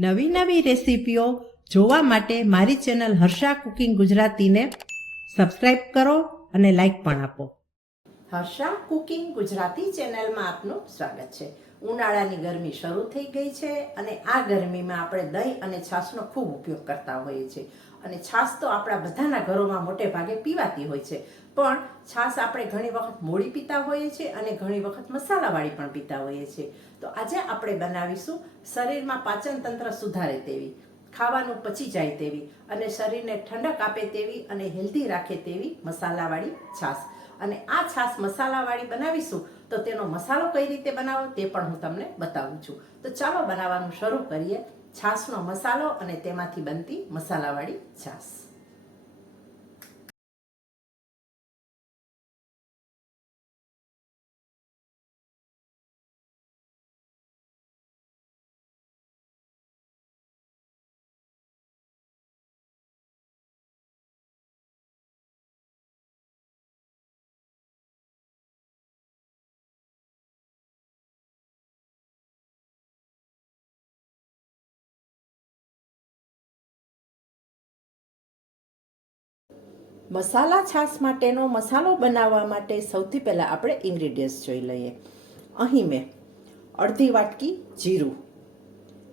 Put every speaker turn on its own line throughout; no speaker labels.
નવી નવી રેસીપીઓ જોવા માટે મારી ચેનલ હર્ષા કુકિંગ ગુજરાતીને સબસ્ક્રાઇબ કરો અને લાઈક પણ આપો. હર્ષા કુકિંગ ગુજરાતી ચેનલમાં આપનું સ્વાગત છે. ઉનાળાની ગરમી શરૂ થઈ ગઈ છે અને આ ગરમીમાં આપણે દહીં અને છાશનો ખૂબ ઉપયોગ કરતા હોઈએ છીએ. અને છાશ તો આપણા બધાના ઘરોમાં મોટે ભાગે પીવાતી હોય છે. પણ છાશ આપણે ઘણી વખત મોડી પીતા હોઈએ છીએ અને ઘણી વખત મસાલાવાળી પણ પીતા હોઈએ છીએ. તો આજે આપણે બનાવીશું શરીરમાં પાચન તંત્ર સુધારે તેવી, ખાવાનું પચી જાય તેવી અને શરીરને ઠંડક આપે તેવી અને હેલ્ધી રાખે તેવી મસાલાવાળી છાશ. અને આ છાશ મસાલાવાળી બનાવીશું તો તેનો મસાલો કઈ રીતે બનાવો તે પણ હું તમને બતાવું છું. તો ચાલો બનાવવાનું શરૂ કરીએ. છાશનો મસાલો અને તેમાંથી બનતી મસાલાવાળી છાશ. મસાલા છાશ માટેનો મસાલો બનાવવા માટે સૌથી પહેલાં આપણે ઇન્ગ્રીડિયન્ટ્સ જોઈ લઈએ. અહીં મેં અડધી વાટકી જીરું,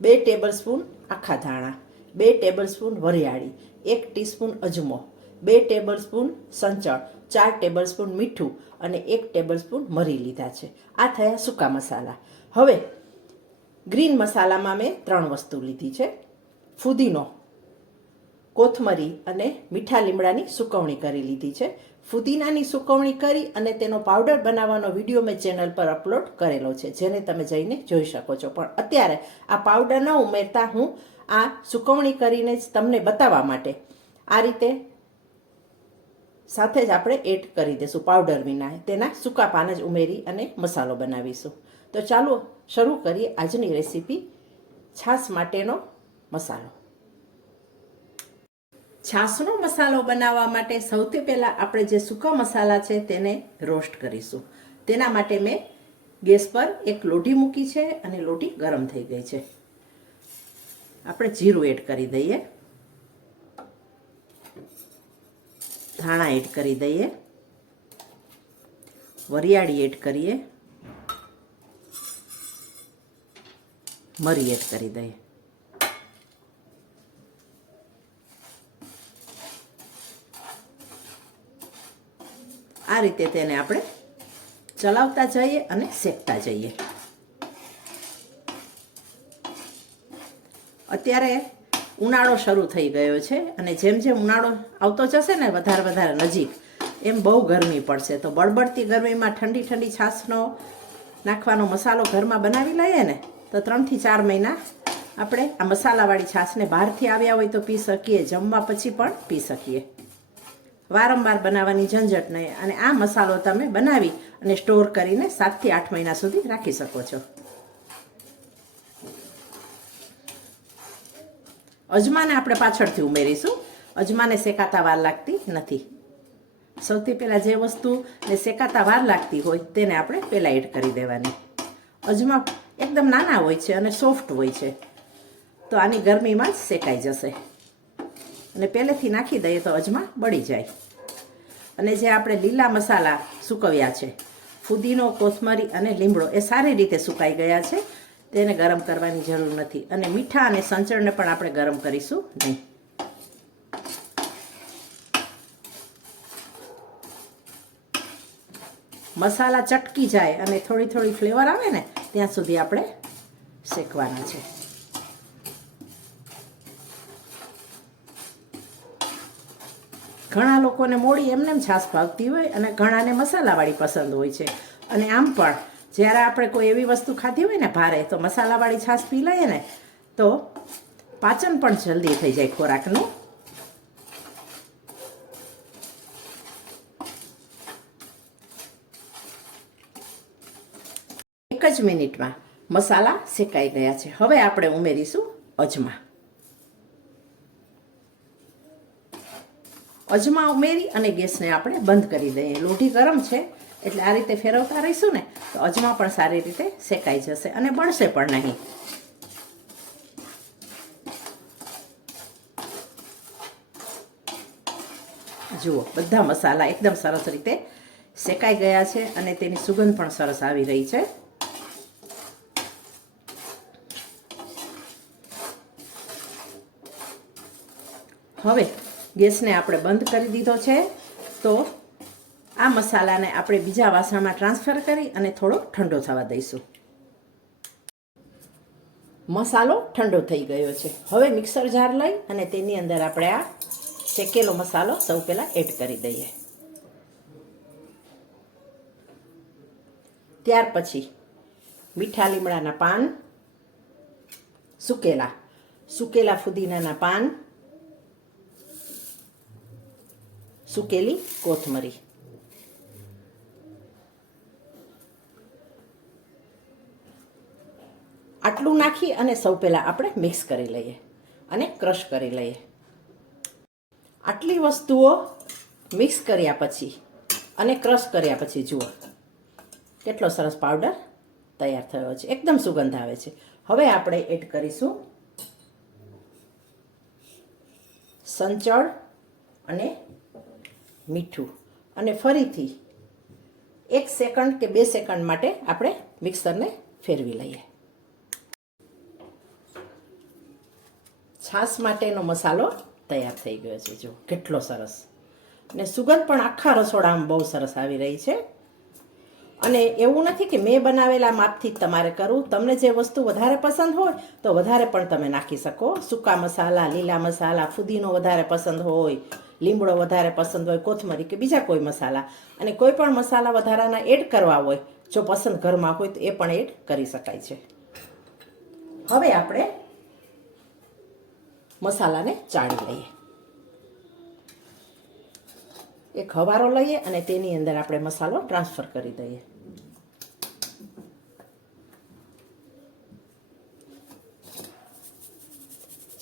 બે ટેબલ સ્પૂન આખા ધાણા, બે ટેબલ સ્પૂન વરિયાળી, એક ટીસ્પૂન અજમો, બે ટેબલ સ્પૂન સંચળ, ચાર ટેબલ સ્પૂન મીઠું અને એક ટેબલ સ્પૂન મરી લીધા છે. આ થયા સૂકા મસાલા. હવે ગ્રીન મસાલામાં મેં ત્રણ વસ્તુ લીધી છે. ફુદીનો કોથમરી અને મીઠા લીમડાની સુકવણી કરી લીધી છે. ફુદીનાની સુકવણી કરી અને તેનો પાવડર બનાવવાનો વીડિયો મેં ચેનલ પર અપલોડ કરેલો છે, જેને તમે જઈને જોઈ શકો છો. પણ અત્યારે આ પાવડર ન ઉમેરતા હું આ સુકવણી કરીને જ તમને બતાવવા માટે આ રીતે સાથે જ આપણે એડ કરી દઈશું પાવડર વિના. તેના સૂકા પાન જ ઉમેરી અને મસાલો બનાવીશું. તો ચાલો શરૂ કરીએ આજની રેસીપી છાશ માટેનો મસાલો. છાશનો મસાલો બનાવવા માટે સૌથી પહેલાં આપણે જે સૂકા મસાલા છે તેને રોસ્ટ કરીશું. તેના માટે મેં ગેસ પર એક લોઢી મૂકી છે અને લોઢી ગરમ થઈ ગઈ છે. આપણે જીરું એડ કરી દઈએ. ધાણા એડ કરી દઈએ. વરિયાળી એડ કરીએ. મરી એડ કરી દઈએ. આ રીતે તેને આપણે ચલાવતા જઈએ અને શેકતા જઈએ. અત્યારે ઉનાળો શરૂ થઈ ગયો છે અને જેમ જેમ ઉનાળો આવતો જશે ને વધારે વધારે નજીક, એમ બહુ ગરમી પડશે. તો બળબડતી ગરમીમાં ઠંડી ઠંડી છાશનો નાખવાનો મસાલો ઘરમાં બનાવી લઈએ ને, તો ત્રણથી ચાર મહિના આપણે આ મસાલાવાળી છાશને બહારથી આવ્યા હોય તો પી શકીએ, જમવા પછી પણ પી શકીએ. વારંવાર બનાવવાની ઝંઝટ નહીં. અને આ મસાલો તમે બનાવી અને સ્ટોર કરીને સાતથી આઠ મહિના સુધી રાખી શકો છો. અજમાને આપણે પાછળથી ઉમેરીશું. અજમાને શેકાતા વાર લાગતી નથી. સૌથી પહેલાં જે વસ્તુને શેકાતા વાર લાગતી હોય તેને આપણે પહેલાં એડ કરી દેવાની. અજમા એકદમ નાના હોય છે અને સોફ્ટ હોય છે. તો આની ગરમીમાં જ શેકાઈ જશે. અને પહેલેથી નાખી દઈએ તો અજમા બળી જાય. અને જે આપણે લીલા મસાલા સૂકવ્યા છે, ફુદીનો, કોથમરી અને લીમડો, એ સારી રીતે સુકાઈ ગયા છે. તેને ગરમ કરવાની જરૂર નથી અને મીઠા અને સંચળને પણ આપણે ગરમ કરીશું નહીં. મસાલા ચટકી જાય અને થોડી થોડી ફ્લેવર આવે ને, ત્યાં સુધી આપણે શેકવાના છે. ઘણા લોકોને મોડી એમને છાશ ભાવતી હોય અને ઘણાને મસાલાવાળી પસંદ હોય છે. અને આમ પણ, જ્યારે આપણે કોઈ એવી વસ્તુ ખાધી હોય ને ભારે, તો મસાલાવાળી છાશ પી લઈએ ને, તો પાચન પણ જલ્દી થઈ જાય ખોરાકનું. એક જ મિનિટમાં મસાલા શેકાઈ ગયા છે. હવે આપણે ઉમેરીશું અજમા. અજમા ઉમેરી અને ગેસને આપણે બંધ કરી દઈએ. લોઢી ગરમ છે, એટલે આ રીતે ફેરવતા રહીશું ને, તો અજમા પણ સારી રીતે શેકાઈ જશે અને બળશે પણ નહીં. જુઓ, બધા મસાલા એકદમ સરસ રીતે શેકાઈ ગયા છે અને તેની સુગંધ પણ સરસ આવી રહી છે. હવે ગેસને આપણે બંધ કરી દીધો છે. તો આ મસાલાને આપણે બીજા વાસણમાં ટ્રાન્સફર કરી અને થોડો ઠંડો થવા દઈશું. મસાલો ઠંડો થઈ ગયો છે. હવે મિક્સર જાર લઈ અને તેની અંદર આપણે આ શેકેલો મસાલો સૌ પહેલાં એડ કરી દઈએ. ત્યાર પછી મીઠા લીમડાના પાન, સુકેલા સુકેલા ફુદીનાના પાન સુકેલી કોથમરી. આટલું નાખી અને સૌ પહેલાં આપણે મિક્સ કરી લઈએ અને ક્રશ કરી લઈએ. આટલી વસ્તુઓ મિક્સ કર્યા પછી અને ક્રશ કર્યા પછી જુઓ, કેટલો સરસ પાવડર તૈયાર થયો છે. એકદમ સુગંધ આવે છે. હવે આપણે એડ કરીશું સંચળ અને મીઠું. અને ફરીથી એક સેકન્ડ કે બે સેકન્ડ માટે આપણે મિક્સરને ફેરવી લઈએ. છાશ માટેનો મસાલો તૈયાર થઈ ગયો છે. જો કેટલો સરસ. અને સુગંધ પણ આખા રસોડામાં બહુ સરસ આવી રહી છે. અને એવું નથી કે મેં બનાવેલા માપથી જ તમારે કરવું. તમને જે વસ્તુ વધારે પસંદ હોય, તો વધારે પણ તમે નાખી શકો. સૂકા મસાલા, લીલા મસાલા, ફુદીનો વધારે પસંદ હોય, લીમડો વધારે પસંદ હોય, કોથમરી કે બીજા કોઈ મસાલા. અને કોઈ પણ મસાલા વધારાના એડ કરવા હોય, જો પસંદ ઘરમાં હોય, તો એ પણ એડ કરી શકાય છે. હવે આપણે મસાલાને ચાળી લઈએ. એક હવારો લઈએ અને તેની અંદર આપણે મસાલો ટ્રાન્સફર કરી દઈએ.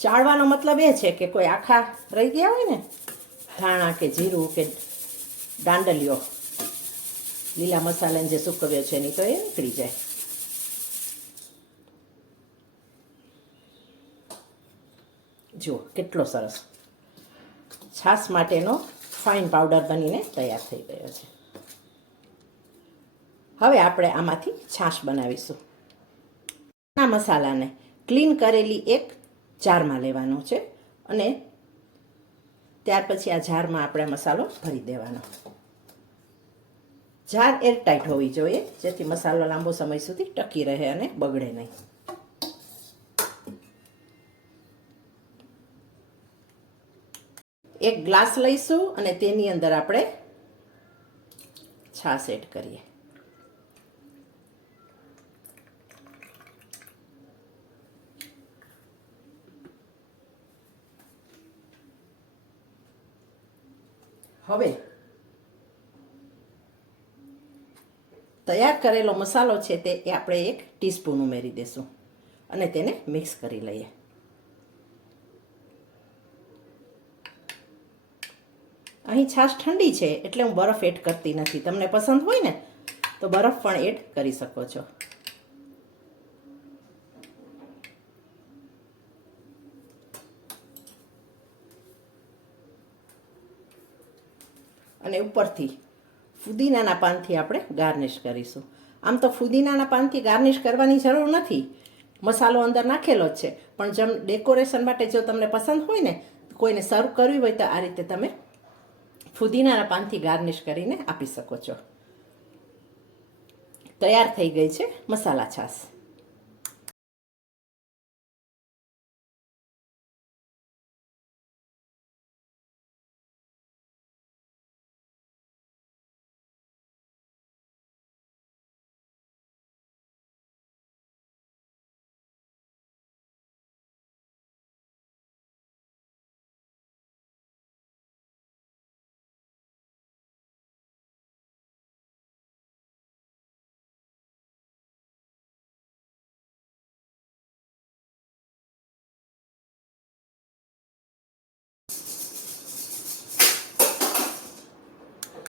ચાળવાનો મતલબ એ છે કે કોઈ આખા રહી ગયા હોય ને, ધાણા કે જીરું કે દાંડલીઓ લીલા મસાલાને જે સૂકવ્યો છે એની તો એ નીકળી જાય. જુઓ, કેટલો સરસ. છાશ માટેનો ફાઇન પાવડર બનીને તૈયાર થઈ ગયો છે. હવે આપણે આમાંથી છાશ બનાવીશું. આ મસાલાને ક્લીન કરેલી એક જારમાં લેવાનો છે અને ત્યાર પછી આ જારમાં આપણે મસાલો ભરી દેવાનો. જાર એરટાઈટ હોવી જોઈએ, જેથી મસાલો લાંબો સમય સુધી ટકી રહે અને બગડે નહીં. એક ગ્લાસ લઈશું અને તેની અંદર આપણે છાશ એડ કરીએ. હવે તૈયાર કરેલો મસાલો છે તે આપણે એક ટીસ્પૂન ઉમેરી દેશું અને તેને મિક્સ કરી લઈએ. અહીં છાશ ઠંડી છે એટલે હું બરફ એડ કરતી નથી. તમને પસંદ હોય ને, તો બરફ પણ એડ કરી શકો છો. અને ઉપરથી ફુદીનાના પાનથી આપણે ગાર્નિશ કરીશું. આમ તો ફુદીનાના પાનથી ગાર્નિશ કરવાની જરૂર નથી. મસાલો અંદર નાખેલો જ છે. પણ જેમ ડેકોરેશન માટે જો તમને પસંદ હોય ને, કોઈને સર્વ કરવી હોય તો આ રીતે તમે ફુદીનાના પાનથી ગાર્નિશ કરીને આપી શકો છો. તૈયાર થઈ ગઈ છે મસાલા છાશ.